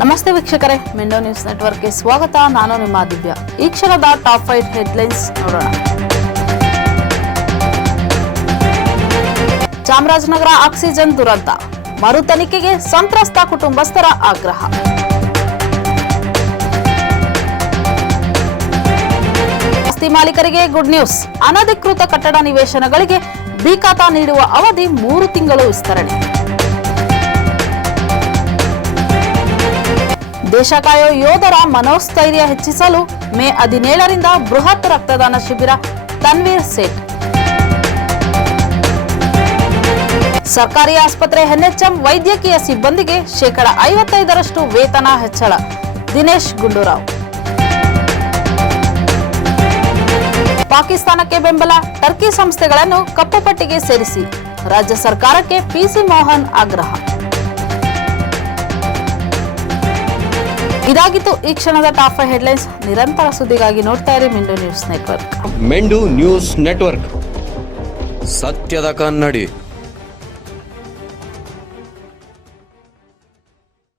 ನಮಸ್ತೆ ವೀಕ್ಷಕರೇ, ಮೆಂಡೋ ನ್ಯೂಸ್ ನೆಟ್ವರ್ಕ್ಗೆ ಸ್ವಾಗತ. ನಾನು ನಿಮ್ಮ ದಿವ್ಯಾ. ಈ ಕ್ಷಣದ ಟಾಪ್ 5 ಹೆಡ್ಲೈನ್ಸ್ ನೋಡೋಣ. ಚಾಮರಾಜನಗರ ಆಕ್ಸಿಜನ್ ದುರಂತ ಮರು ತನಿಖೆಗೆ ಸಂತ್ರಸ್ತ ಕುಟುಂಬಸ್ಥರ ಆಗ್ರಹ. ಆಸ್ತಿ ಮಾಲೀಕರಿಗೆ ಗುಡ್ ನ್ಯೂಸ್. ಅನಧಿಕೃತ ಕಟ್ಟಡ ನಿವೇಶನಗಳಿಗೆ ಬಿ ಖಾತಾ ನೀಡುವ ಅವಧಿ 3 ತಿಂಗಳು ವಿಸ್ತರಣೆ. ದೇಶ ಕಾಯೋ ಯೋಧರ ಮನೋಸ್ಥೈರ್ಯ ಹೆಚ್ಚಿಸಲು ಮೇ 17ರಿಂದ ಬೃಹತ್ ರಕ್ತದಾನ ಶಿಬಿರ. ತನ್ವೀರ್ ಸೇಠ್. ಸರ್ಕಾರಿ ಆಸ್ಪತ್ರೆ ಎನ್ಎಚ್ಎಂ ವೈದ್ಯಕೀಯ ಸಿಬ್ಬಂದಿಗೆ 55% ವೇತನ ಹೆಚ್ಚಳ. ದಿನೇಶ್ ಗುಂಡೂರಾವ್. ಪಾಕಿಸ್ತಾನಕ್ಕೆ ಬೆಂಬಲ, ಟರ್ಕಿ ಸಂಸ್ಥೆಗಳನ್ನು ಕಪ್ಪು ಪಟ್ಟಿಗೆ ಸೇರಿಸಿ ರಾಜ್ಯ ಸರ್ಕಾರಕ್ಕೆ ಪಿಸಿ ಮೋಹನ್ ಆಗ್ರಹ. ಇದಾಗಿತ್ತು ಈ ಕ್ಷಣದ ಟಾಪ್ 5 ಹೆಡ್ಲೈನ್ಸ್. ನಿರಂತರ ಸುದ್ದಿಗಾಗಿ ನೋಡ್ತಾ ಇರಿ ಮೆಂಡು ನ್ಯೂಸ್ ನೆಟ್ವರ್ಕ್. ಮೆಂಡು ನ್ಯೂಸ್ ನೆಟ್ವರ್ಕ್, ಸತ್ಯದ ಕನ್ನಡಿ.